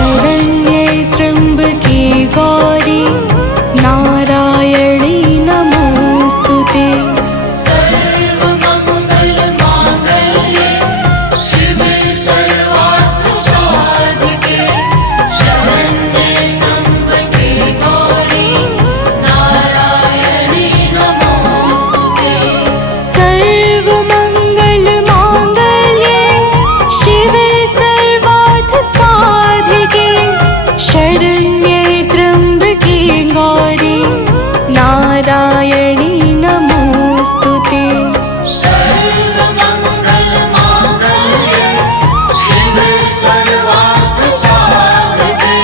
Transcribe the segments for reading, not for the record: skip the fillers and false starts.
शरण्ये त्र्यम्बके गौरी नारायणी नमोस्तुते। सर्वमङ्गलमाङ्गल्ये शिवे सर्वार्थसाधिके शरण्ये त्र्यम्बके गौरी नारायणी नमोस्तुते। सर्वमङ्गलमाङ्गल्ये शिवे सर्वार्थसाधिके शरण्ये त्र्यम्बके गौरी नारायणी नमोस्तुते। सर्वमङ्गलमाङ्गल्ये शिवे सर्वार्थसाधिके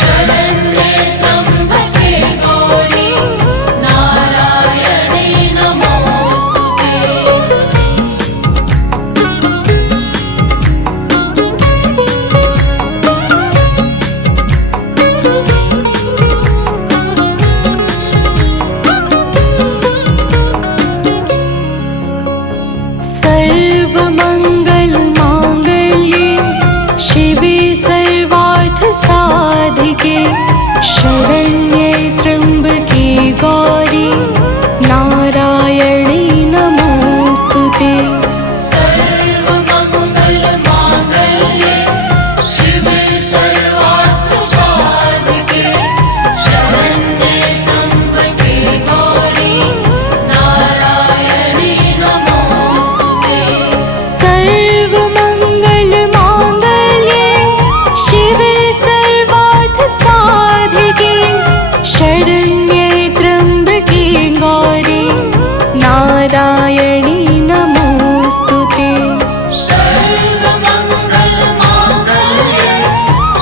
शरण्ये त्र्यम्बके गौरी नारायणी नमोस्तुते। सर्वमङ्गलमाङ्गल्ये शिवे सर्वार्थसाधिके शरण्ये त्र्यम्बके गौरी नारायणी नमोस्तुते। सर्वमङ्गलमाङ्गल्ये शिवे सर्वार्थसाधिके शरण्ये त्र्यम्बके गौरी नारायणी नमोस्तुते। सर्वमङ्गलमाङ्गल्ये शिवे सर्वार्थसाधिके शरण्ये त्र्यम्बके गौरी नारायणी नमोस्तुते। सर्वमङ्गलमाङ्गल्ये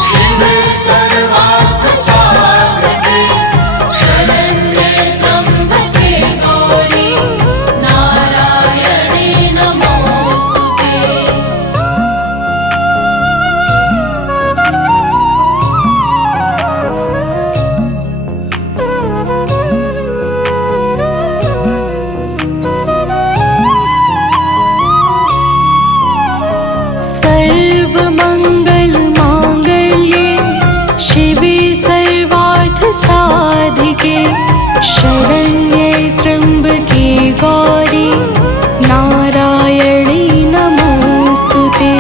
शिवे सर्वार्थसाधिके शरण्ये त्र्यम्बके गौरी नारायणी नमोस्तुते। सर्वमङ्गलमाङ्गल्ये शिवे सर्वार्थसाधिके शरण्ये त्र्यम्बके गौरी नारायणी नमोस्तुते।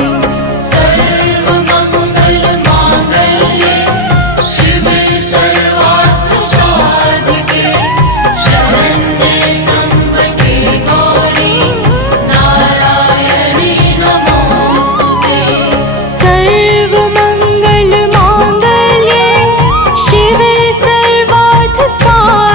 सर्वमङ्गलमाङ्गल्ये शिवे सर्वार्थसाधिके शरण्ये त्र्यम्बके गौरी नारायणी नमोस्तुते। सर्वमङ्गलमाङ्गल्ये शिवे सर्वार्थसाधिके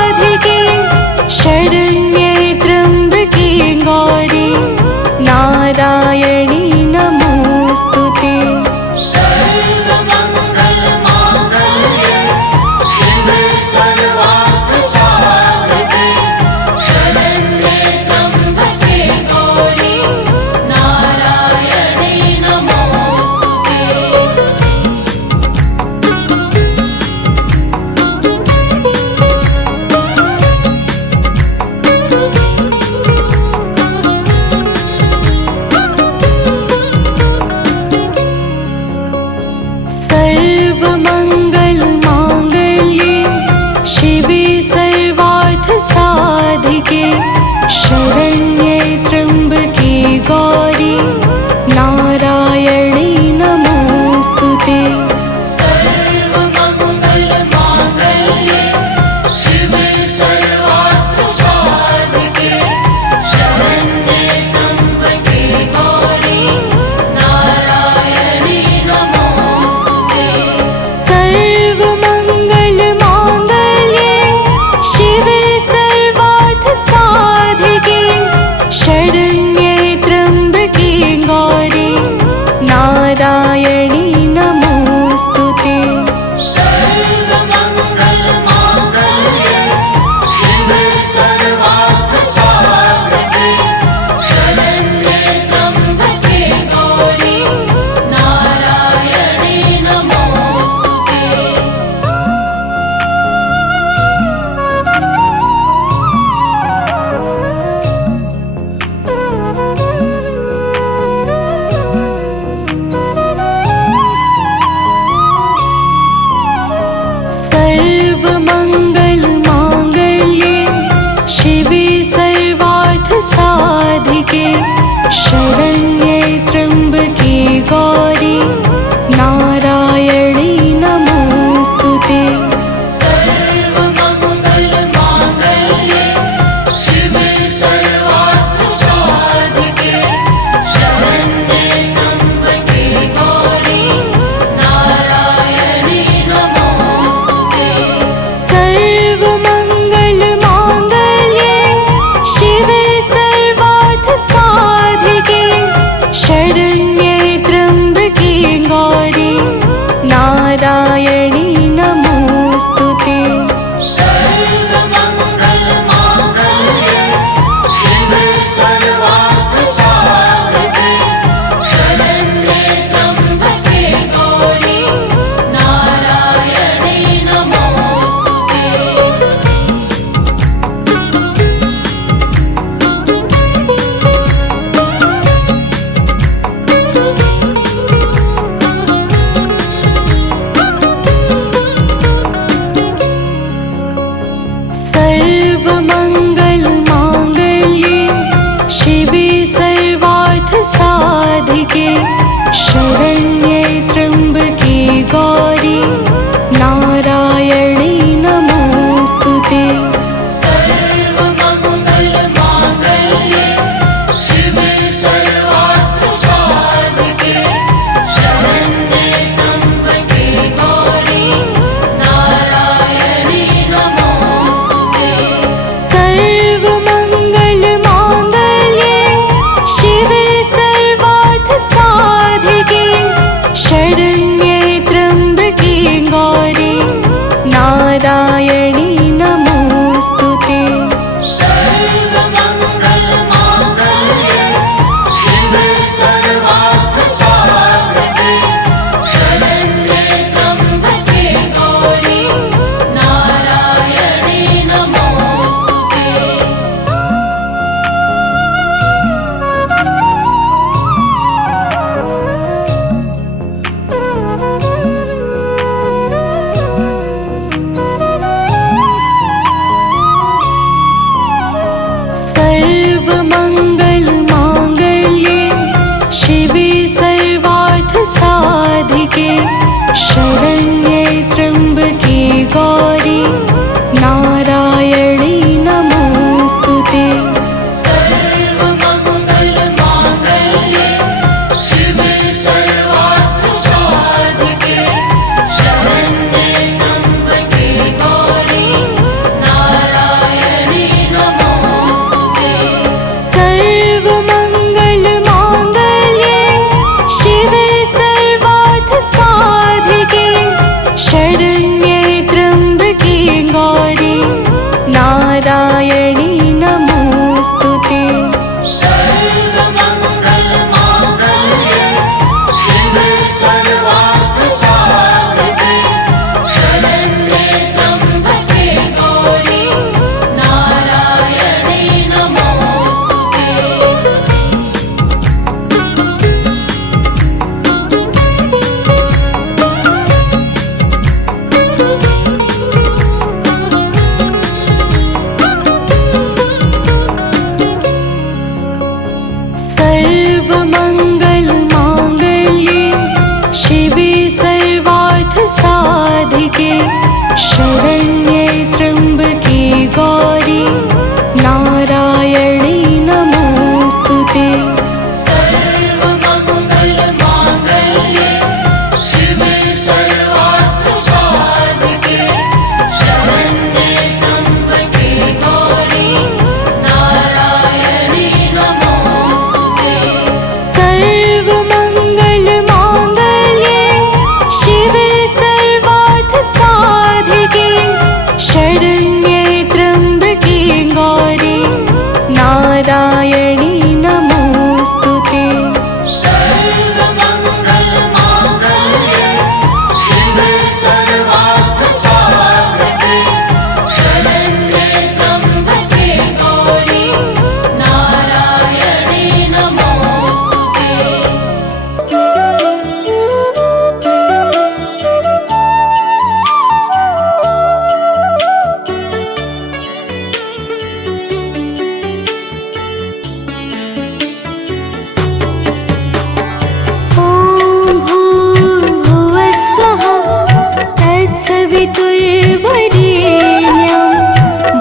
तत्सवितुर्वरेण्यं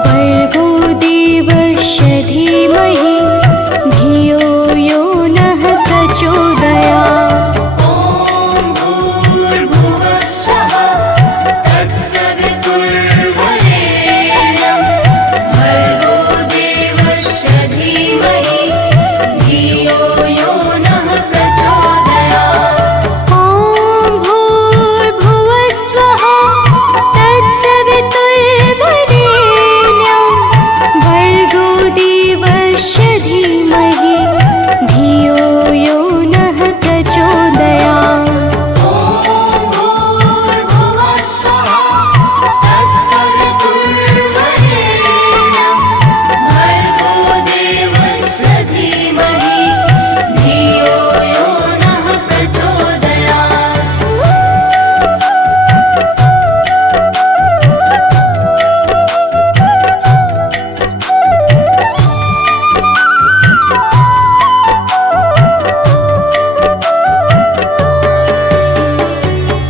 भर्गो देवस्य धीमहि धियो यो नः प्रचोदयात्। ॐ भूर्भुवः स्वः तत्सवितुर्वरेण्यं भर्गो देवस्य धीमहि धियो यो नः प्रचोदयात्। ॐ भूर्भुवः स्वः तत्सवितुर्वरेण्यं भर्गो देवस्य धीमहि धियो यो नः प्रचोदयात्। ॐ भूर्भुवः स्वः तत्सवितुर्वरेण्यं भर्गो देवस्य धीमहि धियो यो नः प्रचोदयात्।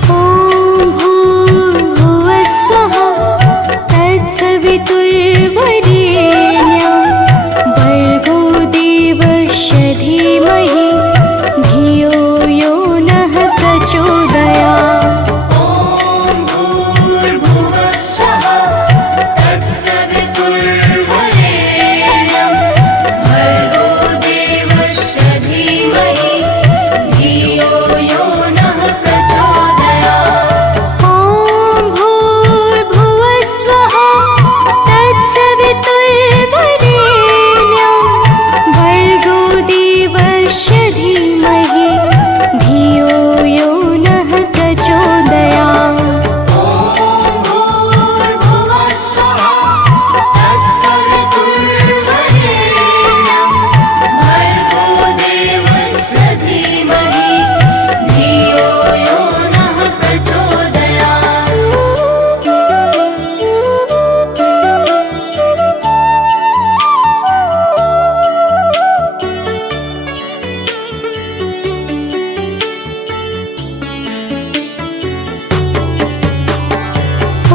ॐ भूर्भुवः स्वः तत्सवितुर्वरेण्यं भर्गो देवस्य धीमहि धियो यो नः प्रचोदयात्। ॐ भूर्भुवः स्वः तत्सवितुर्वरेण्यं भर्गो देवस्य धीमहि धियो यो नः प्रचोदयात्। ॐ भूर्भुवः स्वः तत्सवितुर्वरेण्यं भर्गो देवस्य धीमहि धियो यो नः प्रचोदयात्। ॐ भूर्भुवः स्वः तत्सवितुर्वरेण्यं भर्गो देवस्य धीमहि धियो यो नः प्रचोदयात्।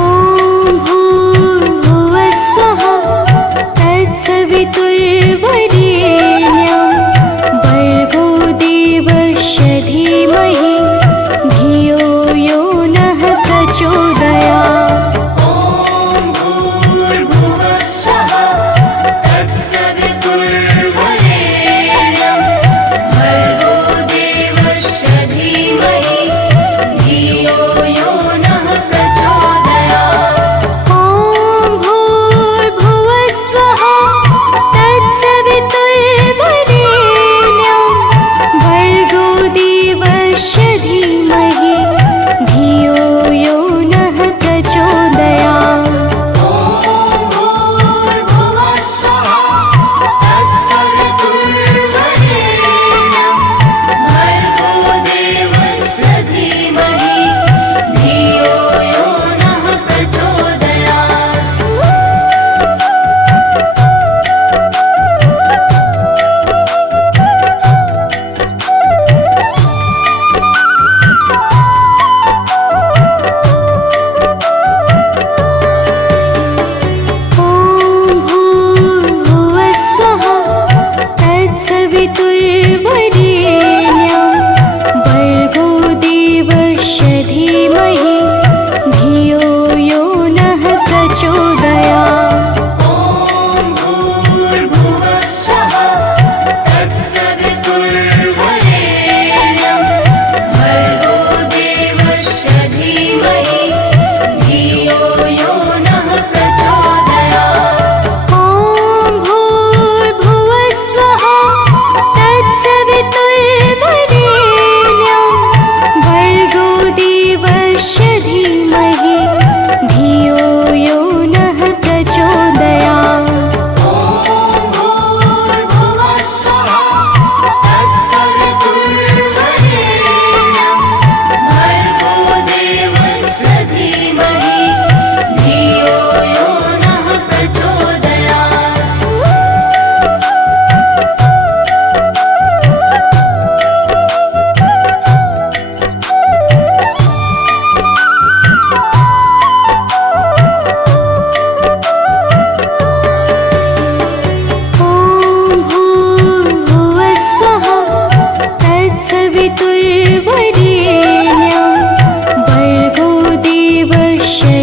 ॐ भूर्भुवः स्वः तत्सवितुर्वरेण्यं भर्गो देवस्य धीमहि धियो यो नः प्रचोदयात्। ॐ भूर्भुवः स्वः तत्सवितुर्वरेण्यं भर्गो देवस्य धीमहि धियो यो नः प्रचोदयात्। ॐ भूर्भुवः स्वः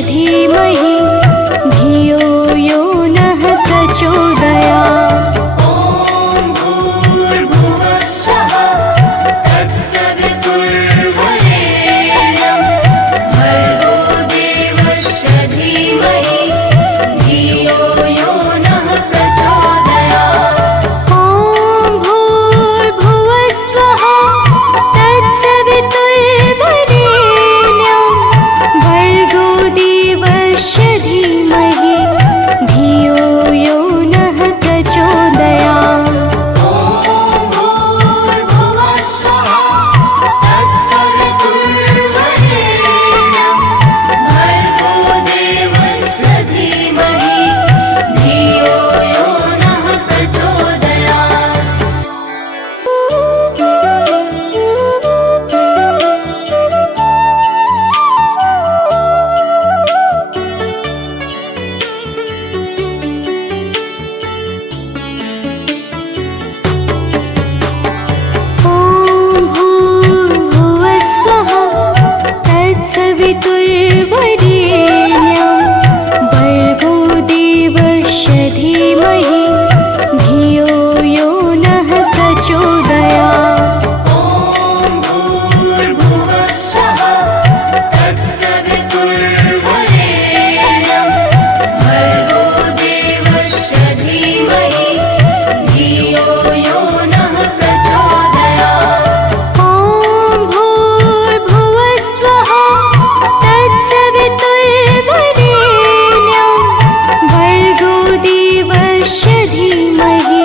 धीमहि धियो यो नः प्रचोदयात्। ॐ भूर्भुवः स्वः तत्सवितुर्वरेण्यं भर्गो देवस्य धीमहि धियो यो नः प्रचोदयात्। ॐ भूर्भुवः स्वः तत्सवितुर्वरेण्यं भर्गो देवस्य धीमहि धियो यो नः प्रचोदयात्। ॐ भूर्भुवः स्वः तत्सवितुर्वरेण्यं भर्गो देवस्य धीमहि धियो यो नः प्रचोदयात्। ॐ भूर्भुवः स्वः तत्सवितुर्वरेण्यं भर्गो देवस्य धीमहि धियो यो नः प्रचोदयात्। ॐ भूर्भुवः स्वः तत्सवितुर्वरेण्यं भर्गो देवस्य धीमहि धियो यो नः प्रचोदयात्। ॐ भूर्भुवः स्वः तत्सवितुर्वरेण्यं भर्गो देवस्य धीमहि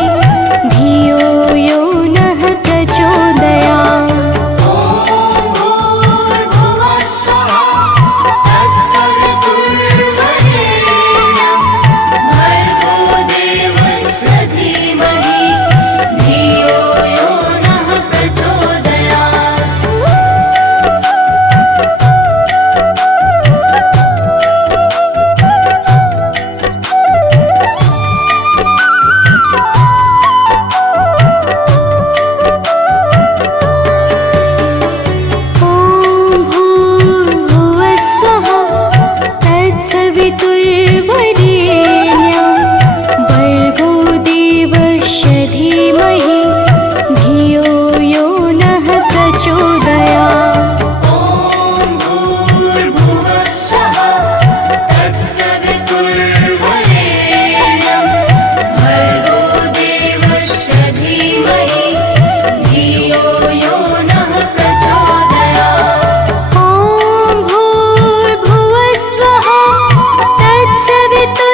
धियो यो नः प्रचोदयात्। ॐ भूर्भुवः स्वः तत्सवितुर्वरेण्यं भर्गो देवस्य धीमहि धियो यो नः प्रचोदयात्। ॐ भूर्भुवः स्वः तत्सवितुर्वरेण्यं भर्गो देवस्य धीमहि धियो यो नः प्रचोदयात्। ॐ भूर्भुवः स्वः तत्सवितुर्वरेण्यं भर्गो देवस्य धीमहि धियो यो नः प्रचोदयात्। ॐ भूर्भुवः स्वः तत्सवितुर्वरेण्यं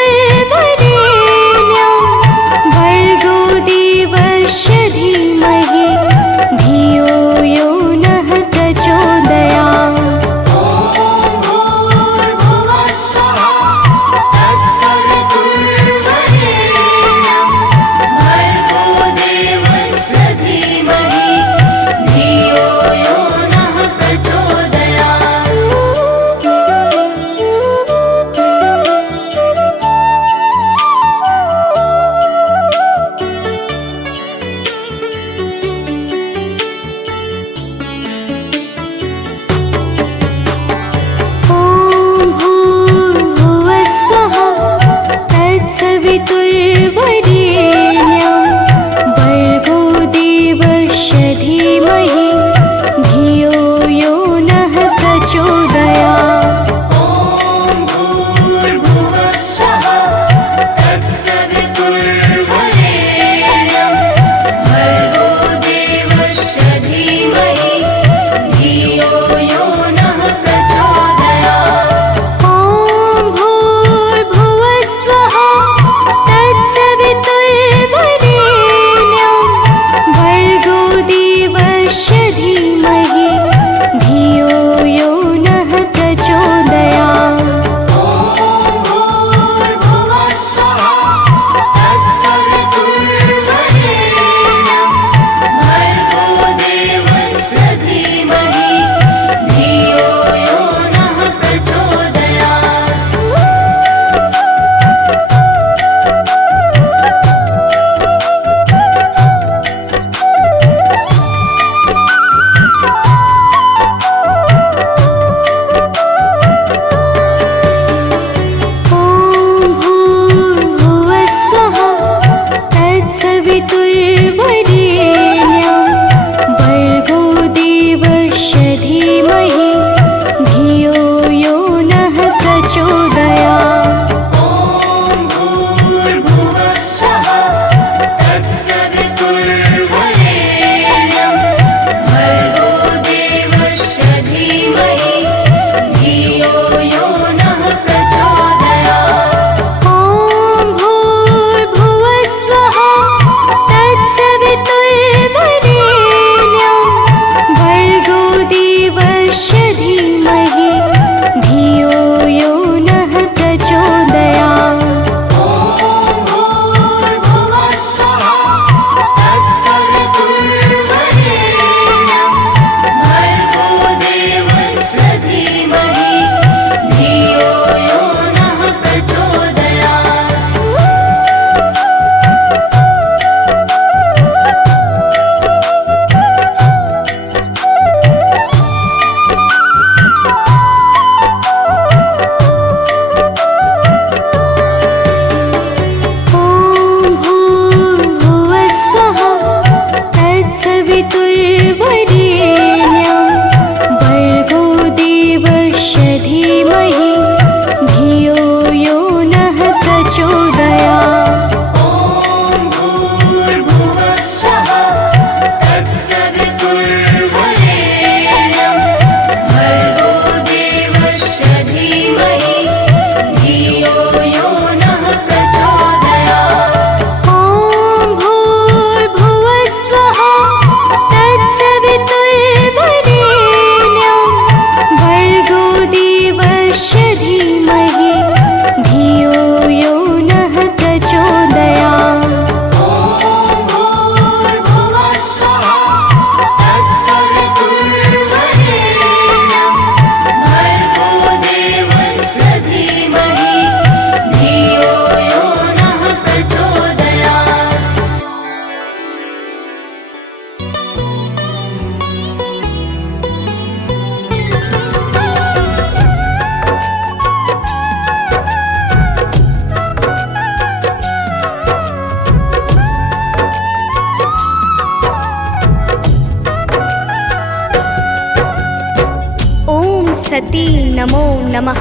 नमः।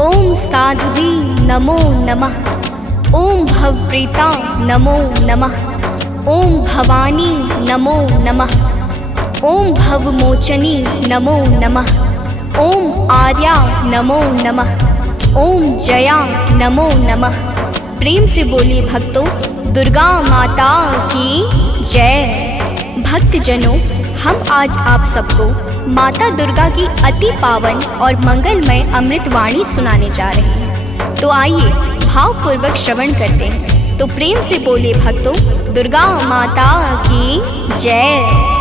ओम साध्वी नमो नमः। ओम भवप्रीता नमो नमः। ओम भवानी नमो नमः। ओम भवमोचनी नमो नमः। ओम आर्या नमो नमः। ओम जया नमो नमः। प्रेम से बोलिए भक्तों, दुर्गा माता की जय। भक्तजनों, हम आज आप सबको माता दुर्गा की अति पावन और मंगलमय अमृतवाणी सुनाने जा रहे हैं। तो आइए भावपूर्वक श्रवण करते हैं। तो प्रेम से बोलिए भक्तों, दुर्गा माता की जय।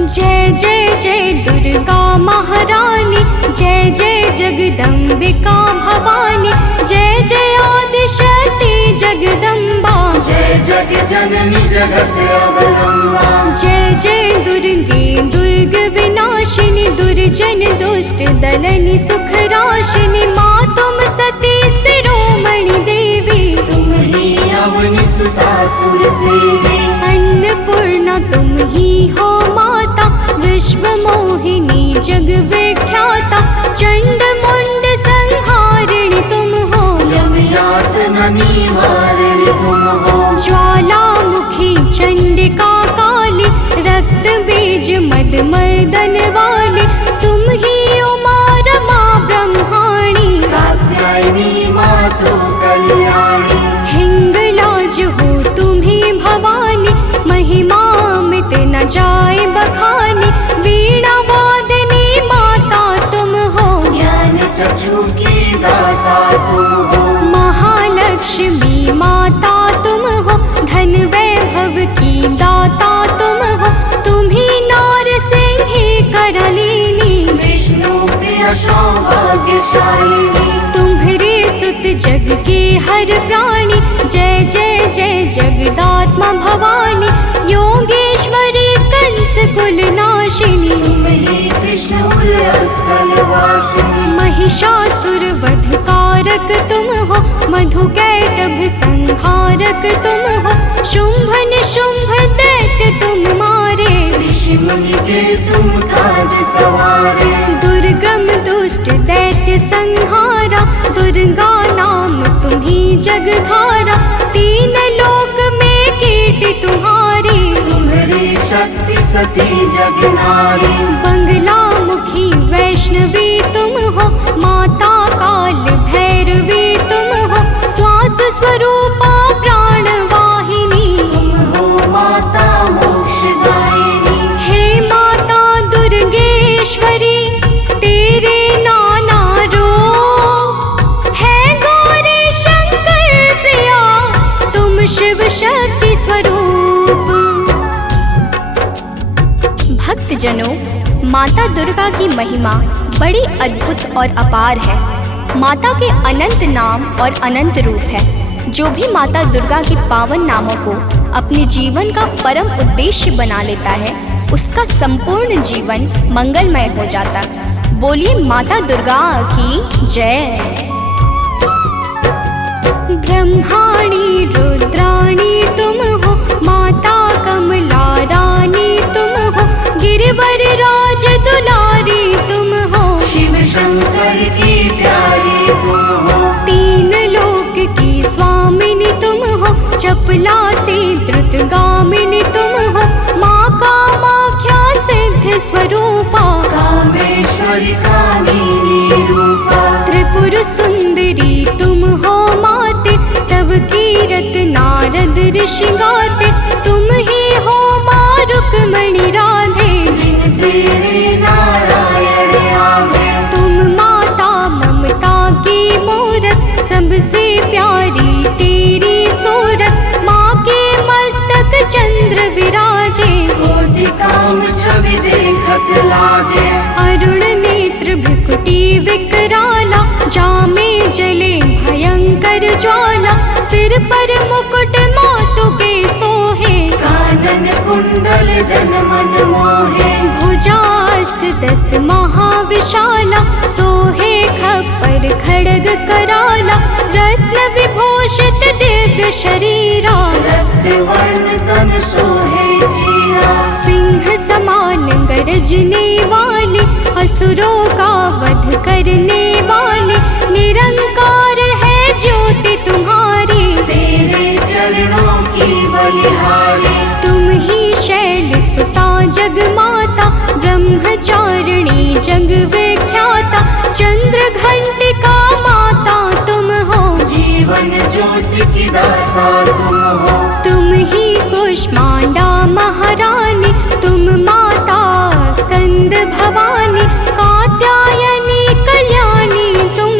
जय जय जय दुर्गा महारानी, जय जय जगदम्बिका भवानी, जय जय आदिशक्ति जगदम्बा, जय जग जननी जगत अवलंबा। जय जय दुर्गे दुर्ग विनाशिनी, दुर्जन दुष्ट दलनी सुख राशिनी, माँ तुम सती शिरोमणि देवी, तुम ही अवनि सुता सुर सेवी। अन्नपूर्णा तुम ही हो माता, विश्व मोहिनी जग विख्याता, चंड मुंड संहारिणी तुम हो, यम यातना निवारिणी तुम हो। ज्वालामुखी चंडिका काली, रक्त बीज मद मर्दन वाली, तुम ही उमा रमा ब्रह्माणी, कात्यायनी मातु कल्याणी। हिंगलाज हो तुम ही भवानी, महिमा मिट न जाए बखानी, वीणा वादनी माता तुम हो, ज्ञान चक्षु की दाता तुम हो। महालक्ष्मी माता तुम हो, धन वैभव की दाता तुम हो, तुम ही नारसिंही करलिनी, विष्णु प्रिय सौभाग्यशालिनी। तुम्हारे सुत जग के हर प्राणी, जय जय जय जगदात्मा भवानी, योगेश्वरी कंस कुल नाशिनी, तुम ही कृष्ण स्थल वासिनी। महिषासुर वध कारक तुम हो, मधुकैटभ संहारक तुम हो, शुंभ निशुंभ दैत्य तुम मारे, ऋषि मुनि के तुम काज सवारे। दुर्गम दुष्ट दैत्य संहारा, दुर्गा नाम तुम्ही जगधारा, तीन लोक में कीर्ति तुम्हारी, तुम्हारी शक्ति सती जग नारी। बंगला मुखी वैष्णवी तुम हो, माता काल भैरवी तुम हो, श्वास स्वरूपा प्राण वाहिनी, तुम हो माता मोक्षदायिनी। हे माता दुर्गेश्वरी, तेरे नाना रूप है, गौरी शंकर प्रिया, तुम शिव शक्ति स्वरूप। भक्तजनों, माता दुर्गा की महिमा बड़ी अद्भुत और अपार है। माता के अनंत नाम और अनंत रूप है। जो भी माता दुर्गा के पावन नामों को अपने जीवन का परम उद्देश्य बना लेता है, उसका संपूर्ण जीवन मंगलमय हो जाता है। बोलिए माता दुर्गा की जय। ब्रह्माणी रुद्राणी तुम हो, माता कमला रानी तुम हो, गिरिवर राज दुलारी तुम हो, शिव शंकर की प्यारी तुम हो। तीन लोक की स्वामिनी तुम हो, चपला से द्रुतगामिनी तुम हो, माँ कामाख्या सिद्ध स्वरूपा, कामेश्वरी कामिनी रूपा। त्रिपुर सुंदरी तुम हो माते, तब कीरत नारद ऋषि गाते, तुम ही हो माँ रुक्मणी राधे, बिन तेरे नारायण आवे। तुम माता ममता की मूरत, सबसे प्यारी तेरी सूरत, माँ के मस्तक चंद्र विराजे, कोटि काम छवि देखत लाजे। अरुण नेत्र भ्रुकुटी विकराला, जामे जले भयंकर ज्वाला, सिर पर मुकुट मातु के सोहे, कानन कुंडल जन मन मोहे। भुजाष्ट दस महाविशाला, सोहे खप्पर खड्ग कराला, रत्न विभूषित दिव्य शरीरा, रक्त वर्ण तन सोहे जीरा। सिंह समान गरजने वाली, असुरों का वध करने वाले, निरंकार है ज्योति तुम्हारी। तेरे चरणों की बलिहारी, तुम ही शैल सुता जग माता, ब्रह्मचारिणी जग विख्याता, चंद्र घंटिका माता तुम हो। जीवन ज्योति की दाता तुम हो। तुम ही कुष्मांडा महारानी, तुम माता स्कंद भवानी, कात्यायनी कल्याणी तुम।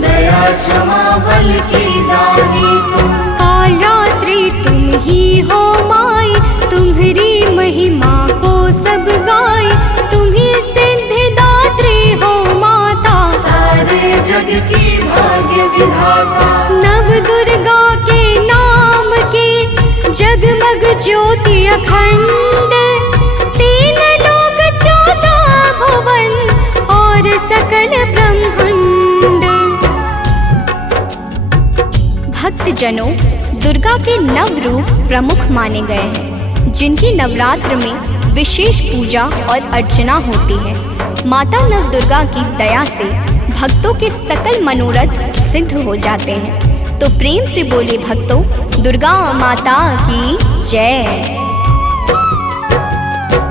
दया क्षमा बल की दानी तुम। कालरात्रि तुम ही हो माई, तुम्हारी महिमा को सब गाए। तुम ही सिद्धिदात्री हो माता, सारे जग की भाग्य विधाता। नव दुर्गा के नाम की जगमग ज्योति अखंड, तीन लोक 14 भुवन और सकल ब्रह्मांड। भक्तजनों, दुर्गा के नव रूप प्रमुख माने गए हैं, जिनकी नवरात्र में विशेष पूजा और अर्चना होती है। माता नव दुर्गा की दया से भक्तों के सकल मनोरथ सिद्ध हो जाते हैं। तो प्रेम से बोले भक्तों, दुर्गा माता की जय।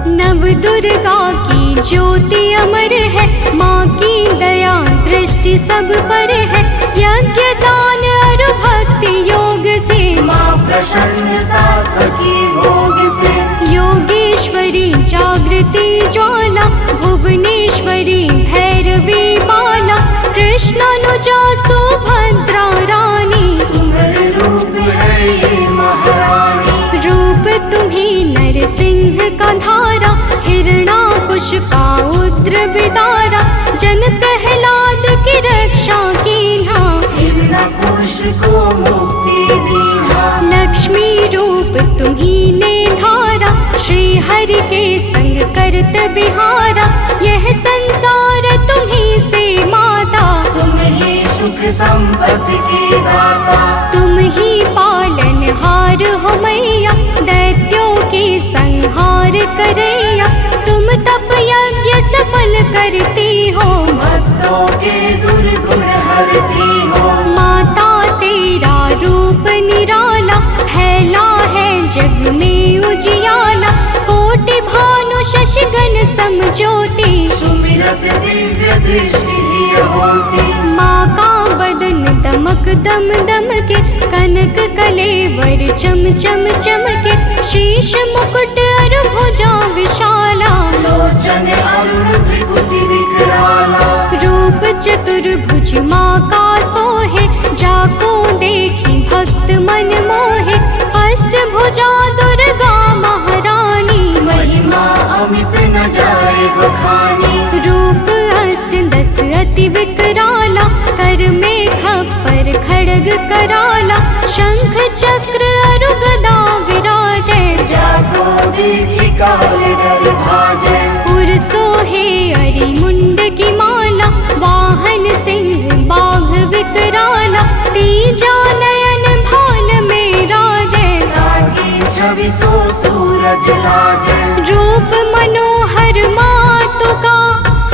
नव दुर्गा की ज्योति अमर है, माँ की दया दृष्टि सब पर है। यज्ञ दान और भक्ति योग से, माँ प्रसन्न सात्विकी भोग से। योगेश्वरी जागृति ज्वाला, भुवनेश्वरी भैरवी माला, कृष्णानुजा सुभद्रा रानी। तुम्हारे रूप है ये महारानी, रूप तुम्ही नरसिंह का धारा, हिरणाकुश का उग्र विदारा, जन प्रहलाद की रक्षा कीन्हा। हिरण्यकुश को मुक्ति दीना। लक्ष्मी रूप तुम्ही ने धारा, श्री हरि के संग करत बिहारा। यह संसार तुम्ही से माता, तुम ही सुख संपत्ति की दाता। तुम ही पालनहार हो मैया, दैत्यों के संहार करैया। तुम तप यज्ञ सफल करती हो, भक्तों के दुर्गुण हरती हो। माता तेरा रूप निराला, फैला है जग में उजियाला। कोटि भानु शशिगण समज्योति, सुमिरत दिव्य दृष्टि ही होती। माँ का बदन दमक दम दम के, कनक कलेवर चम चम चमके। शीश मुकुट और भुजा विशाला, लोचन अरुण त्रिपुटी विकराला। रूप चतुर्भुज माँ का सोहे, जाको देखी भक्त मन मोहे। अष्टभुजा दुर्गा महारानी, महिमा अमित न जाए बखानी। रूप अष्ट दस अति विकराला, कर में खप्पर खड्ग कराला। शंख चक्र अरु गदा विराजे, जाको देखी काल डर भाजे। उर सोहे अरि मुंड की माला, वाहन सिंह बाघ विकराला। तीजा नयन भाल में राजे, ताकि छवि सो सूरज लाजे। रूप मनोहर मातु का,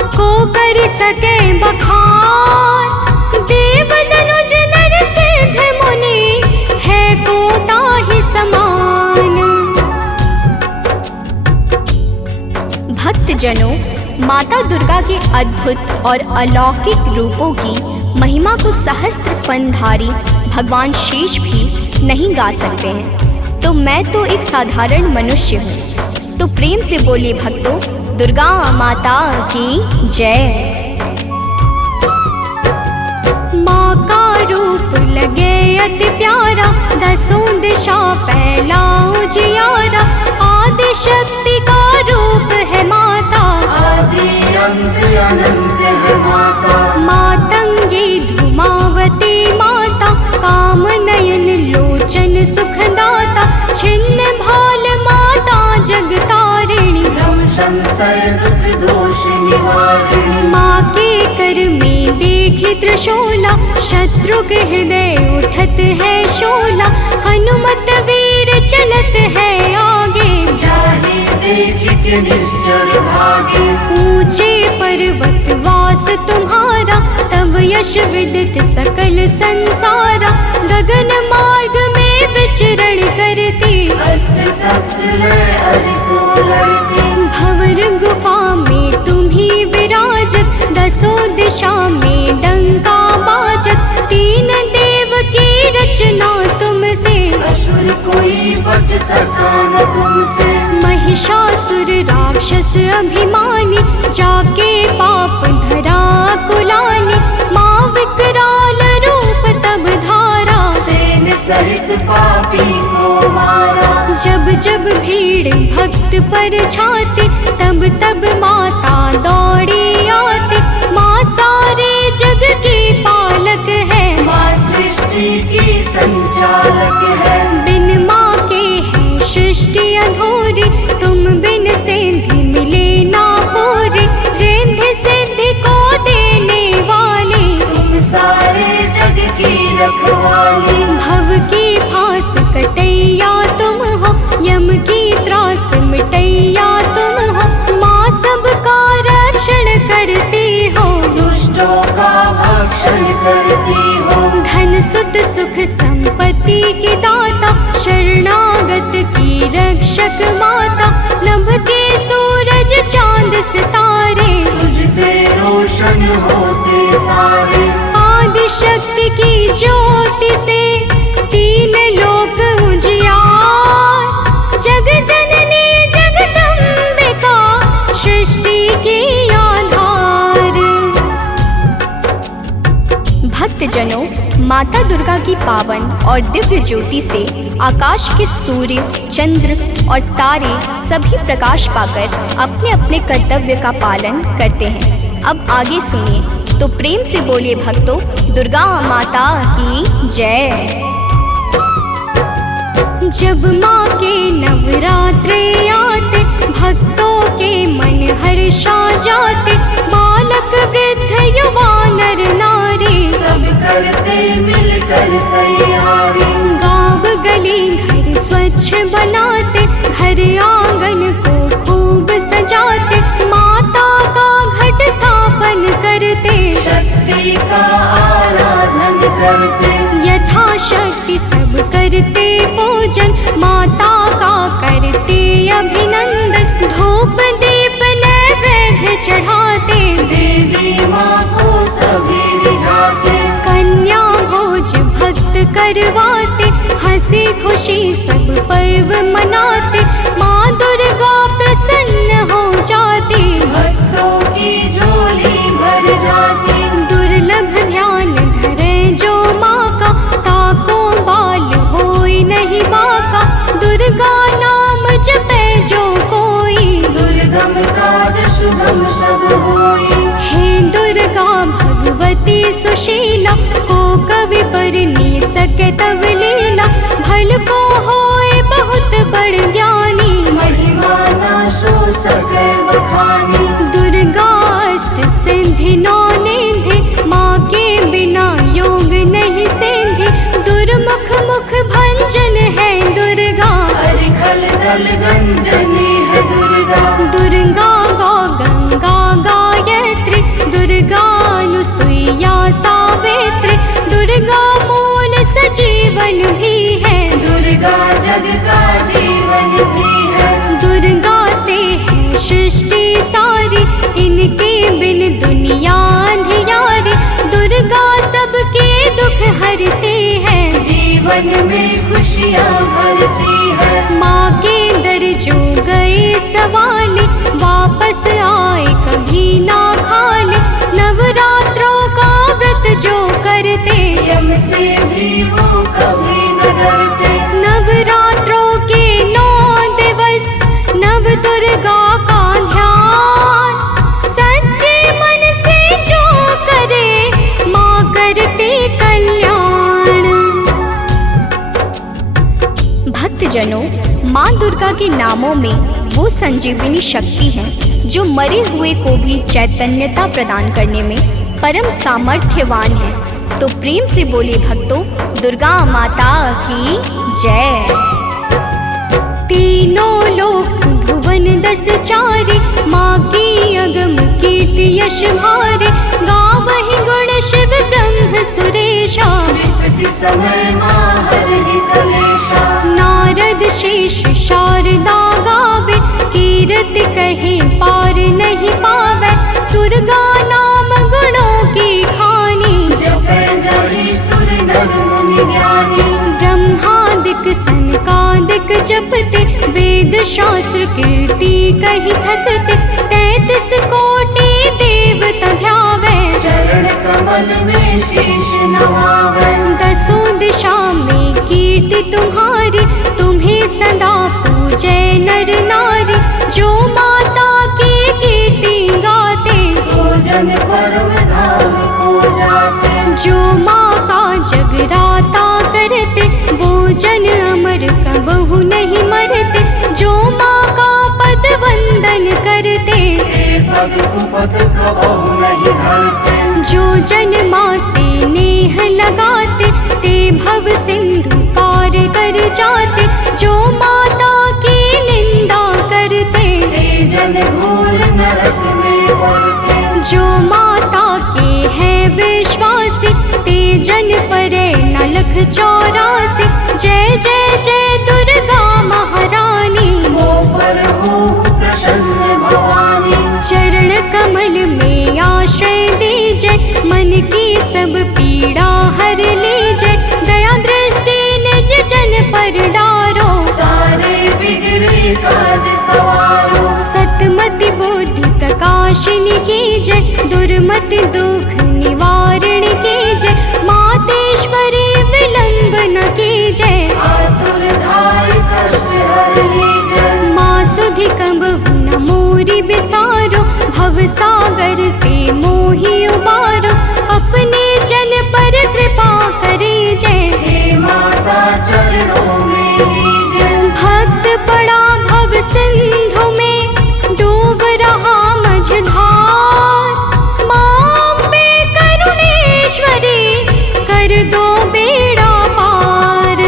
को कर सके बखान। देव दनुज नर सिद्ध मुनि, है को ताहि समान। भक्तजनों, माता दुर्गा के अद्भुत और अलौकिक रूपों की महिमा को सहस्त्र फनधारी भगवान शेष भी नहीं गा सकते हैं। तो मैं तो एक साधारण मनुष्य हूँ। तो प्रेम से बोलिए भक्तों, दुर्गा माता की जय। माँ का रूप लगे अति प्यारा, दसों दिशा फैला उजियारा। आदि शक्ति का रूप है माता, आदि अंत अनंत है माता। मातंगी धूमावती माता, काम नयन लोचन सुखदाता। छिन्न भाल माता जगतारिणी, भ्रम संशय दुख दोष निवारिणी। माँ के कर में देखी त्रिशूला, शत्रु के हृदय उठत है शोला। हनुमत वीर चलत है आगे, जाहि देख के निश्चर भागे। ऊंचे पर्वत वास तुम्हारा, तब यश विदित सकल संसारा। गगन मार्ग में विचरण करते, अस्त्र शस्त्र लय अरिसो लड़ते। भंवर गुफा में तुम्ही विराजत, दसों दिशा में डंका बाजत। तीन देव की रचना तुमसे, असुर कोई बच सका न तुमसे। महिषासुर राक्षस अभिमानी, जाके पाप धरा कुलानी। माँ विकराल रूप तब धारा, सेन सहित पापी को मारा। जब जब भीड़ भक्त पर छाती, तब तब माता दौड़ी आती। माँ सारे जग की पालक है, माँ सृष्टि की संचालक है। बिन माँ के है सृष्टि अधूरी, तुम बिन सिद्धि मिले ना पूरी। रिद्धि सिद्धि को देने वाली, तुम सारे जग की रखवाली। भव की फांस कटैया तुम हो, यम की त्रास मिटैया तुम हो। माँ सबका रक्षण करती हो, दुष्टों का भक्षण करती हो। धन सुत सुख संपत्ति की दाता, शरणागत की रक्षक माता। नभ के सूरज चांद सितारे, तुझसे रोशन होते सारे। आदि शक्ति की ज्योति से तीन लोक उजियार। जग जननी जगदम्बिका, सृष्टि की आधार। भक्तजनों, माता दुर्गा की पावन और दिव्य ज्योति से आकाश के सूर्य, चंद्र और तारे सभी प्रकाश पाकर अपने अपने कर्तव्य का पालन करते हैं। अब आगे सुनिए, तो प्रेम से बोलिए भक्तों, दुर्गा माता की जय। जब माँ के नवरात्रे आते, भक्तों के मन हर्षा जाते। बालक वृद्ध युवा नर नारी, सब करते मिलकर तैयारी। गाँव गली घर स्वच्छ बनाते, घर आंगन को खूब सजाते। माता का घट स्थापन करते, शक्ति का आराधन करते। यथाशक्ति सब करते पूजन, माता का करते अभिनंदन। धूप दीप नैवेद्य चढ़ाते, देवी माँ को सभी रिझाते। कन्या भोज भक्त करवाते, हंसी खुशी सब पर्व मनाते। माँ दुर्गा प्रसन्न हो जाती, भक्तों की झोली भर जाती। दुर्लभ ध्यान धरे जो माँ का, ताको बाल होई नहीं बाका। दुर्गा नाम जपे जो कोई, दुर्गम काज शुभम सब होई। हे दुर्गा भगवती सुशीला, को कवि पर नी सके तब लीला। भल को होए बहुत बड़ ज्ञानी, महिमा ना सो सके बखानी। दुर्गा अष्ट सिद्धि नौ निधि, माँ के बिना योग नहीं सिद्धि। दुर्मुख मुख भंजन है दुर्गा, हरिखल दल गंजनी है दुर्गा। दुर्गा गौ गंगा गायत्री, दुर्गा अनुसुईया सावित्री। दुर्गा मूल सजीवन भी है, दुर्गा जग का जीवन भी है। दुर्गा से है सृष्टि सारी, इनके बिन दुनिया अंधियारी। दुर्गा सबके दुख हरती है, जीवन में खुशियाँ भरती है। माँ के दर जो गए सवाली, वापस आए कभी ना खाली। नवरात्रों का व्रत जो करते, यम से भी वो कभी न डरते। नवरात्रों के 9 दिवस, नव दुर्गा का ध्यान। सच्चे मन से जो करे, माँ करते कल्याण। भक्तजनों, माँ दुर्गा के नामों में वो संजीवनी शक्ति है, जो मरे हुए को भी चैतन्यता प्रदान करने में परम सामर्थ्यवान है। तो प्रेम से बोले भक्तों, दुर्गा माता की जय। तीनों लोक भुवन भुवन 10 चारि, माँ की अगम कीर्ति यश भारे, गावहि गुण शिव ब्रह्म सुरेशा, विपत्ति समय माँ हरहि कलेशा। नारद शेष शारदा गावे, कीरति कहे पार नहीं पावे, दुर्गा नाम गुणों की खानी, जपै जहि सुर नर मुनि ज्ञानी। ब्रह्मादिक सनकादिक जपते, वेद शास्त्र कीर्ति कही थकते, 33 कोटि देवता ध्यावे, चरण कमल में शीश नवावे। 10 दिशा में कीर्ति तुम्हारी, तुम्हें सदा पूजे नर नारी, जो माता की कीर्ति गाते, सो जन परम धाम को जाते। जो माँ का जगराता करते, वो जन अमर कबहु नहीं मरते, जो माँ का पद वंदन करते, ते पग कुपथ कबहु नहीं धरते। जो जन माँ से नेह लगाते, ते भव सिंधु पार कर जाते, जो माता की निंदा करते, ते जन घोर नरक में पड़ते। जो माता के हैं विश्वासी, ते जन परे न लख 84। जय जय जय दुर्गा महारानी, मोह पर हो प्रसन्न भवानी। चरण कमल में आश्रय दीजै, मन की सब पीड़ा हर लीजै, दया दृष्टि निज जन पर डारो, सारे बिगड़े काज सवारो। सतमति बुद्धि प्रकाशिनी कीजै, दुर्मति दुख निवारण कीजै, मातेश्वरी विलंब न कीजै, आतुर धाय कष्ट हर लीजै। माँ सुधि कबहु न मोरी बिसारो, भव सागर से मोहि उबारो, अपने जन पर कृपा करीजै, हे माता चरणों में लीजै। भक्त पड़ा भव सिंधु में, डूब रहा मझधार, माँ पे करुणेश्वरी, कर दो बेड़ा पार।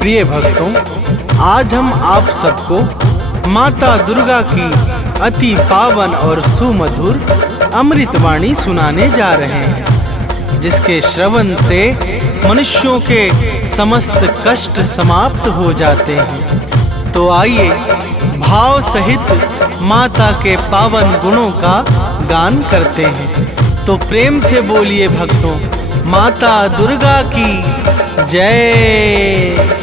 प्रिय भक्तों, आज हम आप सबको माता दुर्गा की अति पावन और सुमधुर अमृतवाणी सुनाने जा रहे हैं, जिसके श्रवण से मनुष्यों के समस्त कष्ट समाप्त हो जाते हैं। तो आइए भाव सहित माता के पावन गुणों का गान करते हैं। तो प्रेम से बोलिए भक्तों, माता दुर्गा की जय।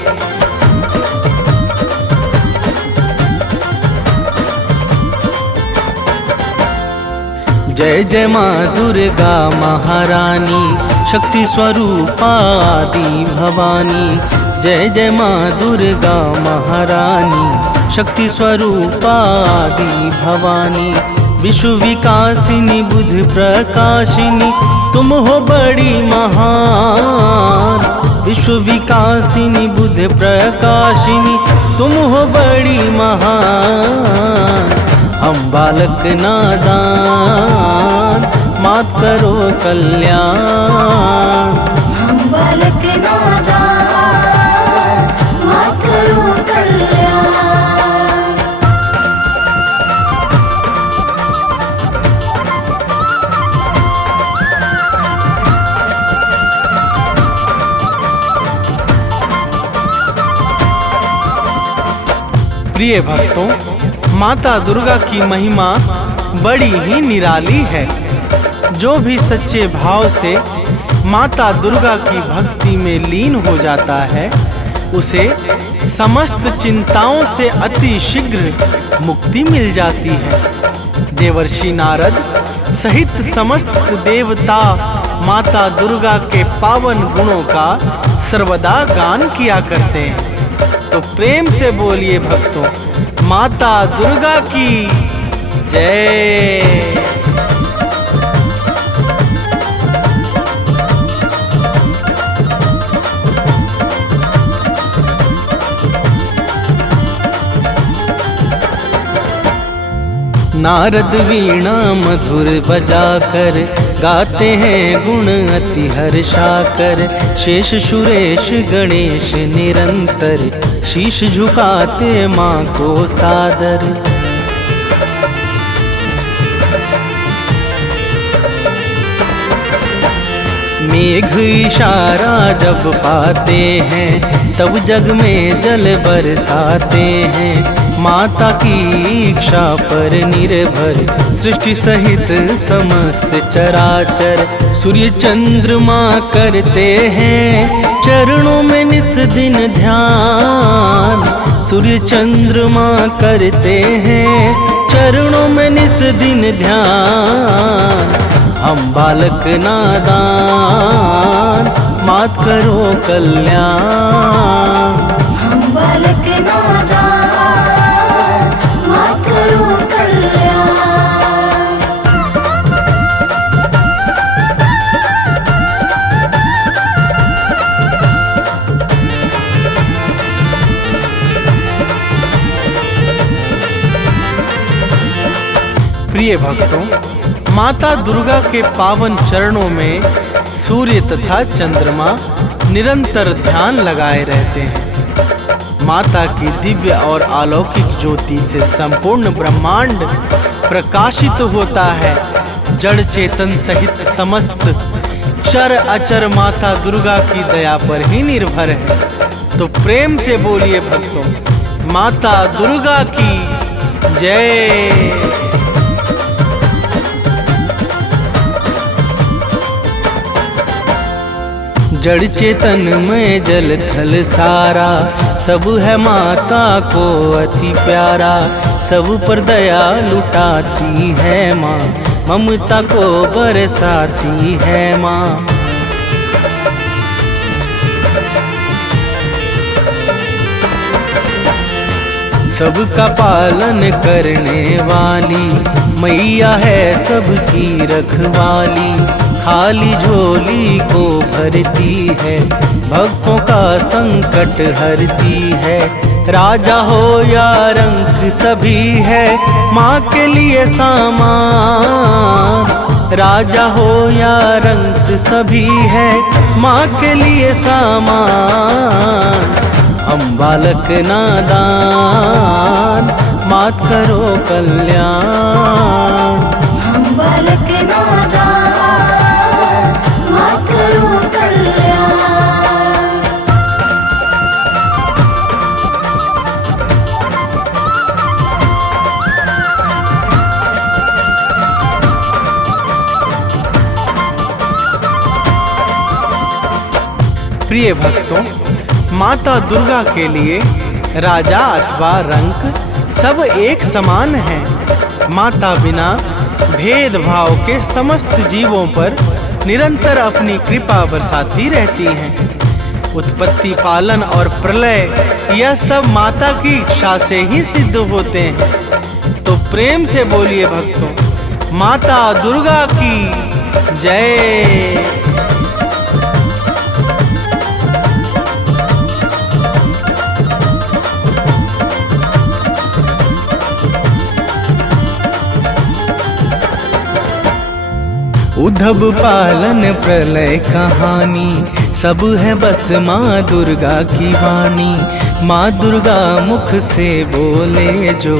जय जय माँ दुर्गा महारानी, शक्ति स्वरूपा आदि भवानी। जय जय माँ दुर्गा महारानी, शक्ति स्वरूपा आदि भवानी। विश्व विकासिनी बुद्धि प्रकाशिनी, तुम हो बड़ी महान। विश्व विकासिनी बुद्धि प्रकाशिनी, तुम हो बड़ी महान। हम बालक नादान, मात करो कल्याण। हम बालक नादान, मात करो कल्याण। प्रिय भक्तों, माता दुर्गा की महिमा बड़ी ही निराली है। जो भी सच्चे भाव से माता दुर्गा की भक्ति में लीन हो जाता है, उसे समस्त चिंताओं से अति शीघ्र मुक्ति मिल जाती है। देवर्षि नारद सहित समस्त देवता माता दुर्गा के पावन गुणों का सर्वदा गान किया करते हैं। तो प्रेम से बोलिए भक्तों, माता दुर्गा की जय। नारद वीणा मधुर बजाकर गाते हैं गुण अति हर्षाकर। शेष सुरेश गणेश निरंतर शीश झुकाते माँ को सादर। मेघ इशारा जब पाते हैं तब जग में जल बरसाते हैं। माता की इच्छा पर निर्भर सृष्टि सहित समस्त चराचर। सूर्य चंद्रमा करते हैं चरणों में निस दिन ध्यान। सूर्य चंद्रमा करते हैं चरणों में निस दिन ध्यान। हम बालक नादान मात करो कल्याण। हम बालक नादान मात करो कल्याण। प्रिय भक्तों, माता दुर्गा के पावन चरणों में सूर्य तथा चंद्रमा निरंतर ध्यान लगाए रहते हैं। माता की दिव्य और अलौकिक ज्योति से संपूर्ण ब्रह्मांड प्रकाशित होता है। जड़ चेतन सहित समस्त चर अचर माता दुर्गा की दया पर ही निर्भर है। तो प्रेम से बोलिए भक्तों, माता दुर्गा की जय। जड़ चेतन में जल थल सारा सब है माता को अति प्यारा। सब पर दया लुटाती है माँ, ममता को बरसाती है माँ। सबका पालन करने वाली मैया है सबकी रखवाली। खाली झोली को भरती है भक्तों का संकट हरती है। राजा हो या रंक सभी है माँ के लिए सामान। राजा हो या रंक सभी है माँ के लिए सामान। हम बालक नादान मात करो कल्याण। हम बालक नादान मात करो कल्याण। प्रिय भक्तों, माता दुर्गा के लिए राजा अथवा रंक सब एक समान है। माता बिना भेदभाव के समस्त जीवों पर निरंतर अपनी कृपा बरसाती रहती हैं। उत्पत्ति, पालन और प्रलय यह सब माता की इच्छा से ही सिद्ध होते हैं। तो प्रेम से बोलिए भक्तों, माता दुर्गा की जय। उद्धव पालन प्रलय कहानी सब है बस माँ दुर्गा की वाणी। माँ दुर्गा मुख से बोले जो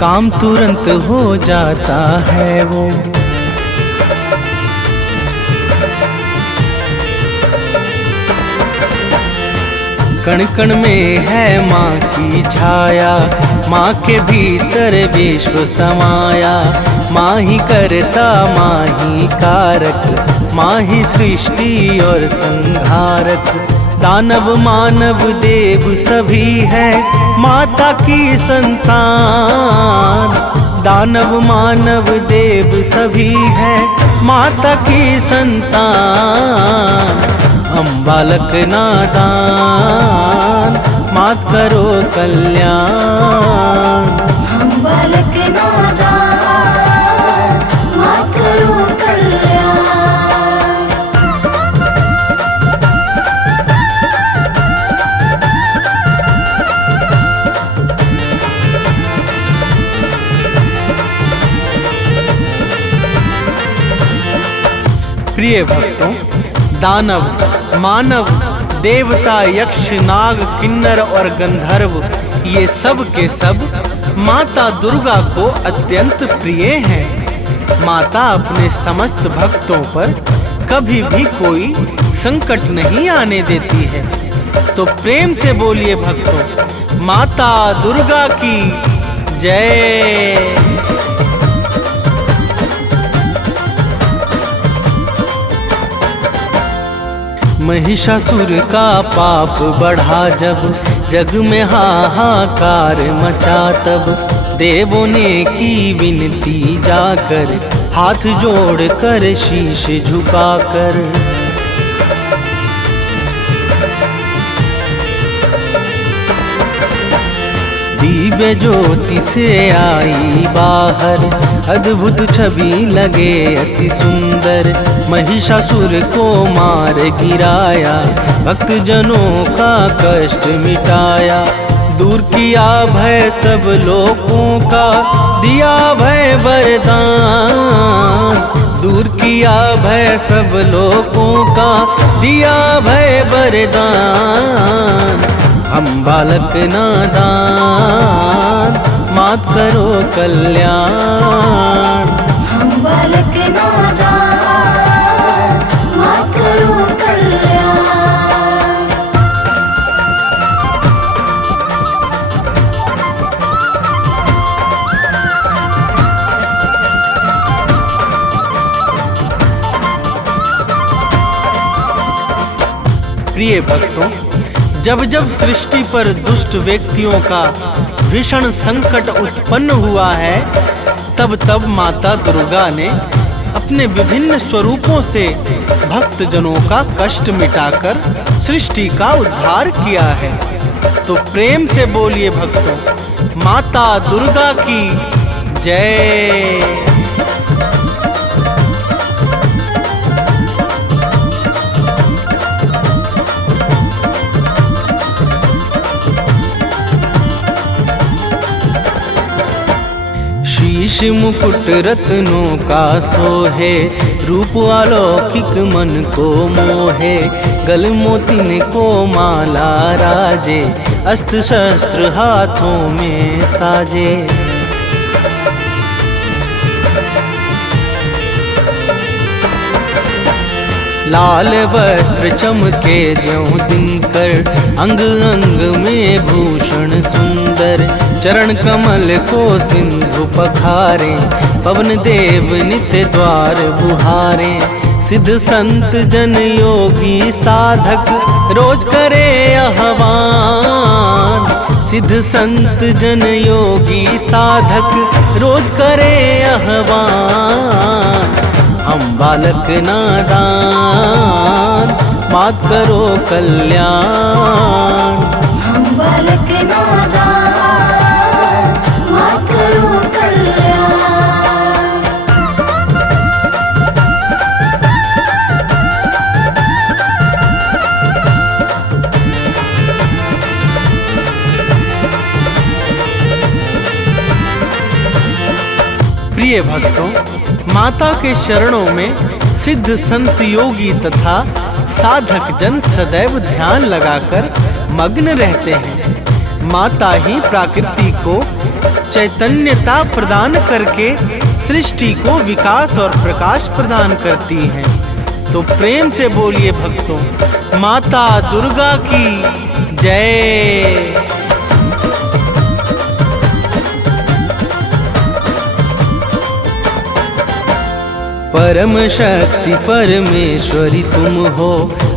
काम तुरंत हो जाता है वो। कण कण में है माँ की छाया, माँ के भीतर विश्व समाया। माँ ही करता माँ ही कारक, माँ ही सृष्टि और संहारक। दानव मानव देव सभी है माता की संतान। दानव मानव देव सभी है माता की संतान। हम बालक नादान, मात करो कल्याण। हम बालक नादान, मात करो कल्याण। प्रिय भक्तों, दानव, मानव, देवता, यक्ष, नाग, किन्नर और गंधर्व, ये सब के सब माता दुर्गा को अत्यंत प्रिय हैं। माता अपने समस्त भक्तों पर कभी भी कोई संकट नहीं आने देती है। तो प्रेम से बोलिए भक्तों, माता दुर्गा की जय। महिषासुर का पाप बढ़ा जब, जग में हाहाकार मचा तब, देवों ने की विनती जाकर, हाथ जोड़कर शीश झुकाकर। दिव्य ज्योति से आई बाहर, अद्भुत छवि लगे अति सुंदर। महिषासुर को मार गिराया, भक्त जनों का कष्ट मिटाया। दूर किया भय सब लोगों का, दिया भय वरदान। दूर किया भय सब लोगों का, दिया भय वरदान। हम बालक नादान, मात करो कल्याण। हम बालक नादान, मात करो कल्याण। प्रिय भक्तों, जब जब सृष्टि पर दुष्ट व्यक्तियों का भीषण संकट उत्पन्न हुआ है, तब तब माता दुर्गा ने अपने विभिन्न स्वरूपों से भक्त जनों का कष्ट मिटाकर सृष्टि का उद्धार किया है। तो प्रेम से बोलिए भक्तों, माता दुर्गा की जय। शीश मुकुट रत्नों का सोहे, रूप अलौकिक मन को मोहे। गल मोतिन को माला राजे, अस्त्र शस्त्र हाथों में साजे। लाल वस्त्र चमके ज्यों दिनकर, अंग अंग में भूषण सुंदर। चरण कमल को सिंधु पखारे, पवन देव नित्य द्वार बुहारे। सिद्ध संत जन योगी साधक, रोज करे आह्वान। सिद्ध संत जन योगी साधक, रोज करे आह्वान। हम बालक नादान, मात करो कल्याण। हम बालक नादान, मात करो कल्याण। प्रिय भक्तों, माता के चरणों में सिद्ध संत योगी तथा साधक जन सदैव ध्यान लगाकर मग्न रहते हैं। माता ही प्रकृति को चैतन्यता प्रदान करके सृष्टि को विकास और प्रकाश प्रदान करती हैं। तो प्रेम से बोलिए भक्तों, माता दुर्गा की जय। परम शक्ति परमेश्वरी तुम हो,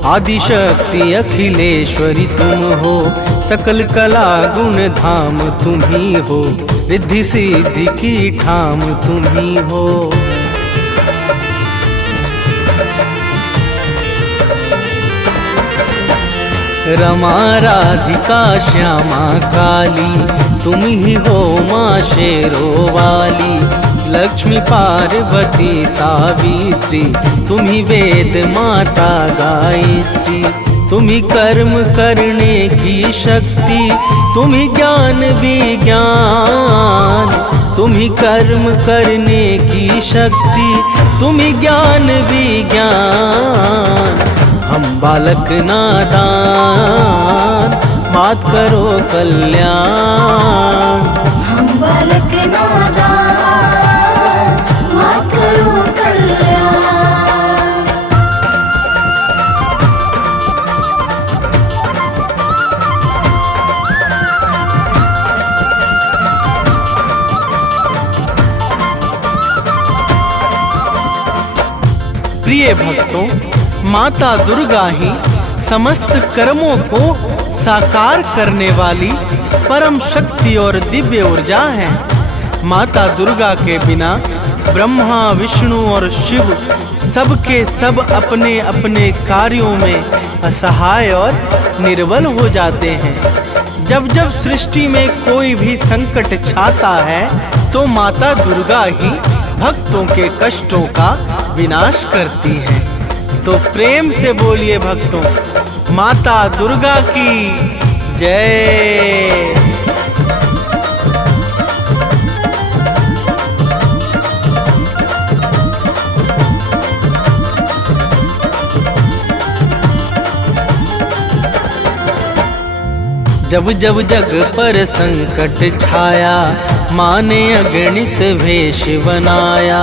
आदि शक्ति अखिलेश्वरी तुम हो। सकल कला गुण धाम तुम ही हो, रिद्धि सिद्धि की ठाम तुम ही हो। रमा राधिका श्यामा काली, तुम ही हो माँ शेरो वाली। लक्ष्मी पार्वती सावित्री, तुम ही वेद माता गायत्री। तुम ही कर्म करने की शक्ति, तुम ही ज्ञान विज्ञान। तुम ही कर्म करने की शक्ति, तुम ही ज्ञान विज्ञान। हम बालक नादान, मात करो कल्याण। हम बालक नादान, मात करो कल्याण। प्रिय भक्तों, माता दुर्गा ही समस्त कर्मों को साकार करने वाली परम शक्ति और दिव्य ऊर्जा है। माता दुर्गा के बिना ब्रह्मा विष्णु और शिव सबके सब अपने अपने कार्यों में असहाय और निर्बल हो जाते हैं। जब जब सृष्टि में कोई भी संकट छाता है तो माता दुर्गा ही भक्तों के कष्टों का विनाश करती है। तो प्रेम से बोलिए भक्तों, माता दुर्गा की जय। जब जब जग पर संकट छाया, माँ ने अगणित वेश बनाया।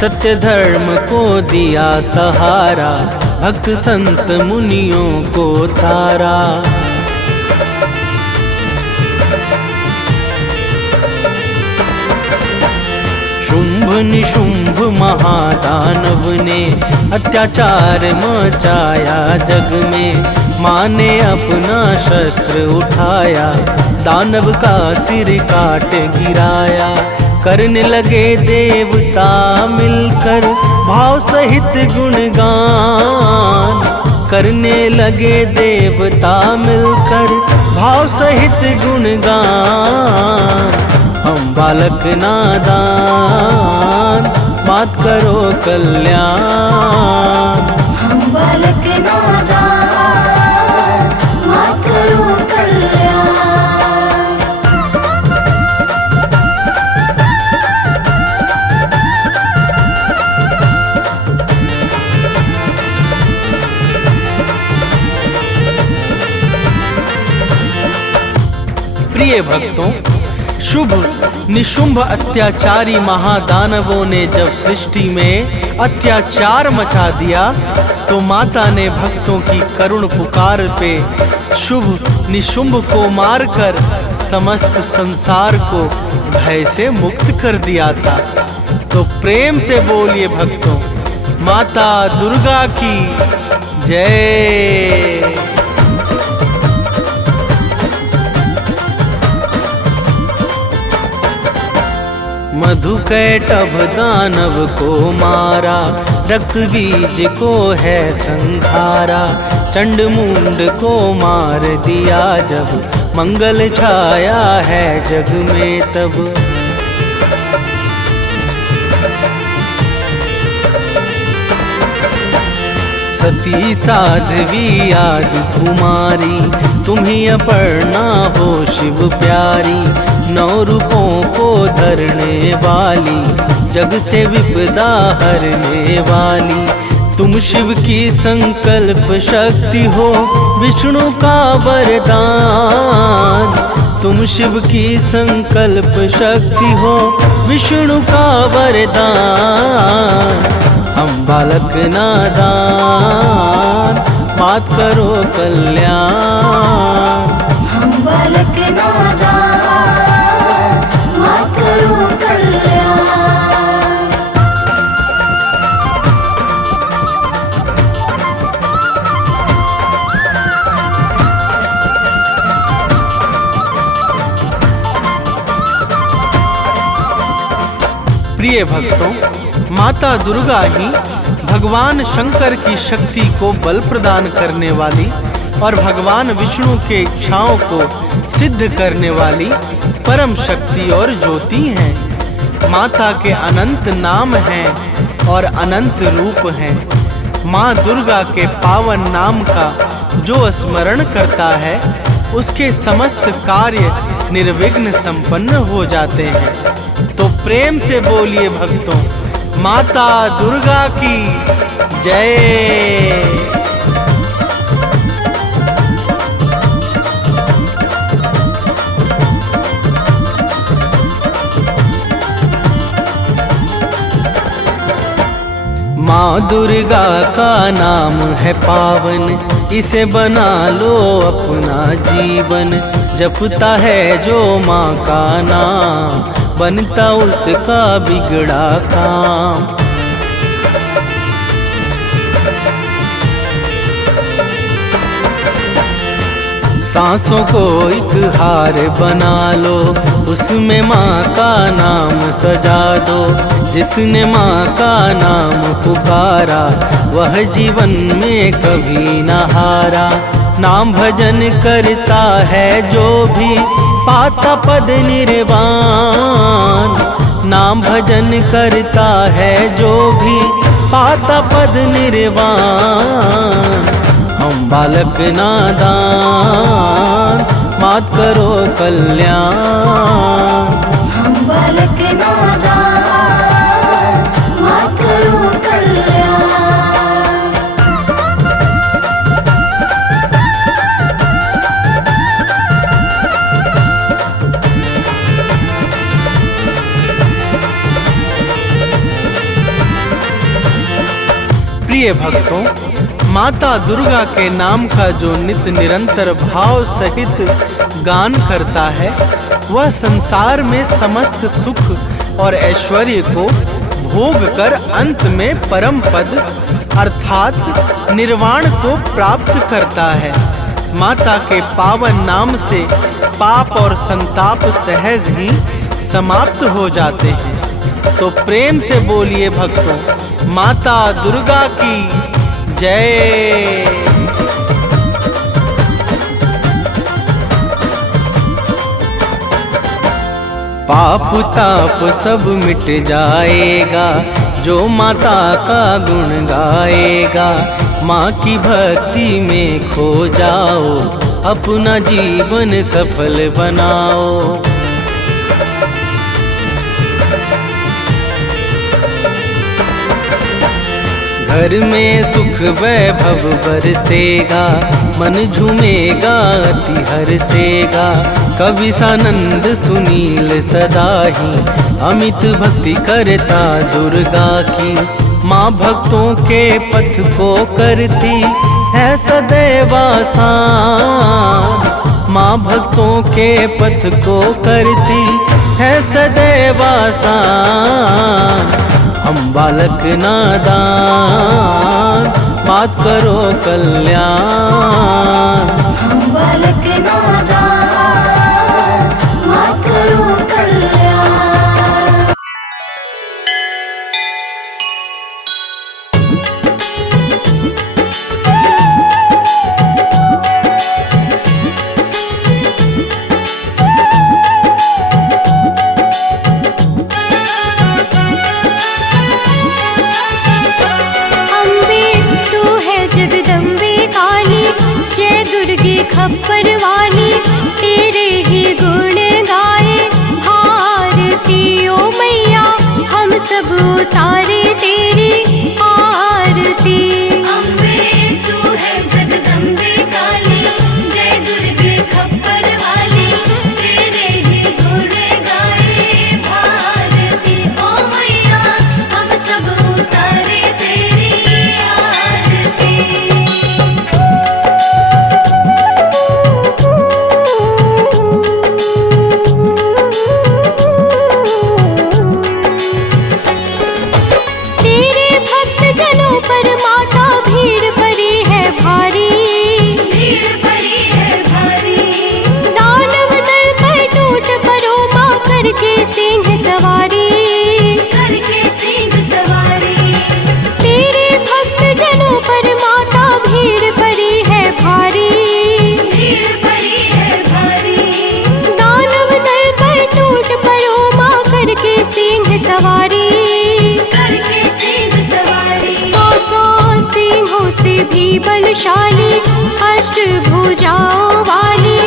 सत्य धर्म को दिया सहारा, भक्त संत मुनियों को तारा। शुंभ निशुंभ महादानव ने अत्याचार मचाया जग में। माँ ने अपना शस्त्र उठाया, दानव का सिर काट गिराया। करने लगे देवता मिलकर भाव सहित गुणगान। करने लगे देवता मिलकर भाव सहित गुणगान। हम बालक नादान, मात करो कल्याण। हम बालक नादान, मात करो कल्याण। प्रिय भक्तों, शुभ निशुंभ अत्याचारी महादानवों ने जब सृष्टि में अत्याचार मचा दिया तो माता ने भक्तों की करुण पुकार पे शुभ निशुंभ को मारकर समस्त संसार को भय से मुक्त कर दिया था। तो प्रेम से बोलिए भक्तों, माता दुर्गा की जय। मधुकैटभ दानव को मारा, रक्त बीज को है संहारा। चंड मुंड को मार दिया जब, मंगल छाया है जग में तब। सती साध्वी आदि कुमारी, तुम्ही अपर्णा हो शिव प्यारी। 9 रूपों को धरने वाली, जग से विपदा हरने वाली। तुम शिव की संकल्प शक्ति हो, विष्णु का वरदान। तुम शिव की संकल्प शक्ति हो, विष्णु का वरदान। हम बालक नादान, मात करो कल्याण। हम बालक नादान, मात करो कल्याण। प्रिय भक्तों, माता दुर्गा ही भगवान शंकर की शक्ति को बल प्रदान करने वाली और भगवान विष्णु के इच्छाओं को सिद्ध करने वाली परम शक्ति और ज्योति हैं। माता के अनंत नाम हैं और अनंत रूप हैं। माँ दुर्गा के पावन नाम का जो स्मरण करता है उसके समस्त कार्य निर्विघ्न संपन्न हो जाते हैं। तो प्रेम से बोलिए भक्तों, माता दुर्गा की जय। माँ दुर्गा का नाम है पावन, इसे बना लो अपना जीवन। जपता है जो माँ का नाम, बनता उसका बिगड़ा काम। सांसों को एक हार बना लो, उसमें माँ का नाम सजा दो। जिसने माँ का नाम पुकारा वह जीवन में कभी न हारा। नाम भजन करता है जो भी पाता पद निर्वाण। नाम भजन करता है जो भी पाता पद निर्वाण। हम बालक नादान मात करो कल्याण। हम बालक नादान मात करो कल्याण। प्रिय भक्तों, माता दुर्गा के नाम का जो नित्य निरंतर भाव सहित गान करता है वह संसार में समस्त सुख और ऐश्वर्य को भोग कर अंत में परम पद अर्थात निर्वाण को प्राप्त करता है। माता के पावन नाम से पाप और संताप सहज ही समाप्त हो जाते हैं। तो प्रेम से बोलिए भक्तों, माता दुर्गा की जय। पाप ताप सब मिट जाएगा जो माता का गुण गाएगा। माँ की भक्ति में खो जाओ, अपना जीवन सफल बनाओ। घर में सुख वैभव बरसेगा, मन झूमेगा अति हर्षेगा। कवि सानंद सुनील सदा ही अमित भक्ति करता दुर्गा की। माँ भक्तों के पथ को करती है सदैव आसान। माँ भक्तों के पथ को करती है सदैव आसान। हम बालक नादान मात करो कल्याण। हम बालक नादान मात करो कल्याण। खप्पर वाली तेरे ही गुण गाए भारती ओ मैया, हम सब उतारे तेरी आरती। अम्बे तू है जगदम्बे काली, जय दुर्गे खप्पर वाली तेरे ही गुण गाए भारती ओ मैया, हम सब उतारे तेरी आरती। शक्तिशाली, अष्टभुजाओं वाली,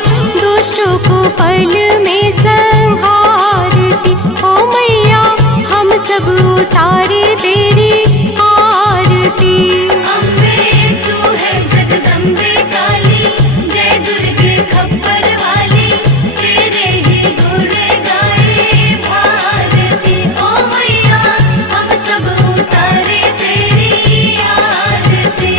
दुष्टों को पल में संहारती। ओ मैया हम सब उतारे तेरी आरती। अम्बे तू है जगदम्बे काली, जय दुर्गे खप्पर वाली, तेरे ही गुण गाए भारती। ओ मैया हम सब उतारे तेरी आरती।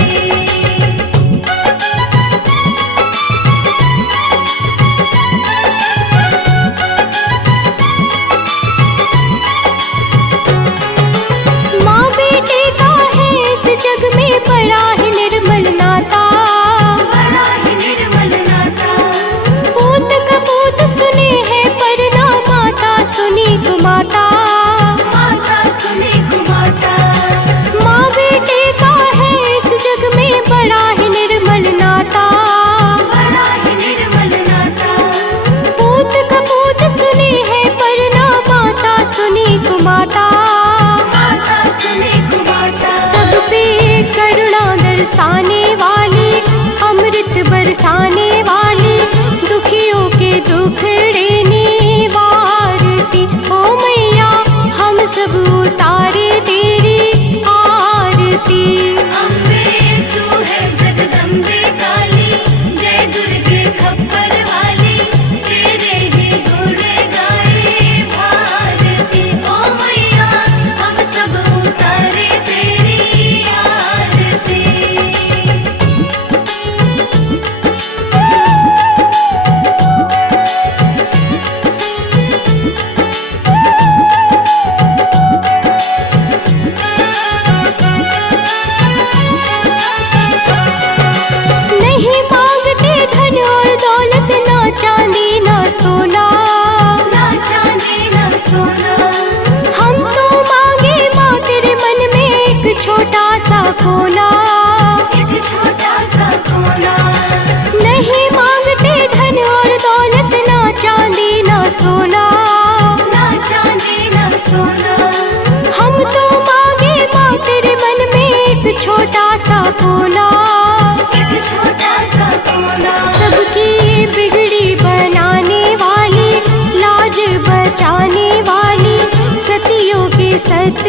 माँ बेटे का है इस जग में बड़ा ही निर्मल नाता, बड़ा ही निर्मल नाता। पूत कपूत सुने हैं पर ना माता सुनी कुमाता। माता सुने कुमाता। माँ बेटे का है इस जग में बड़ा ही निर्मल नाता, बड़ा ही निर्मल नाता। पूत कपूत सुने हैं पर ना माता सुनी कुमाता। माता सुने कुमाता। सब पे करुणा दर्शाने वाली, अमृत बरसाने वाली, दुखियों के दुखड़े निवारती। ओ मैया हम सब उतारे तेरी आरती। अम्बे तू है जगदम्बे काली, जय दुर्गे खप्पर वाली, तेरे ही गुण गाए भारती। ओ मैया हम सब उतारे तेरी आरती। नहीं मांगते धन और दौलत, ना चांदी ना सोना, ना चांदी ना सोना। हम तो मांगे माँ तेरे मन में एक छोटा सा कोना। एक छोटा सा कोना। नहीं मांगते धन और दौलत, ना चांदी ना सोना, ना चांदी ना सोना। हम तो मांगे माँ तेरे मन में एक छोटा सा कोना। एक छोटा सा कोना। सबकी बिगड़ी बनाने वाली, लाज बचाने वाली, सतियों के सत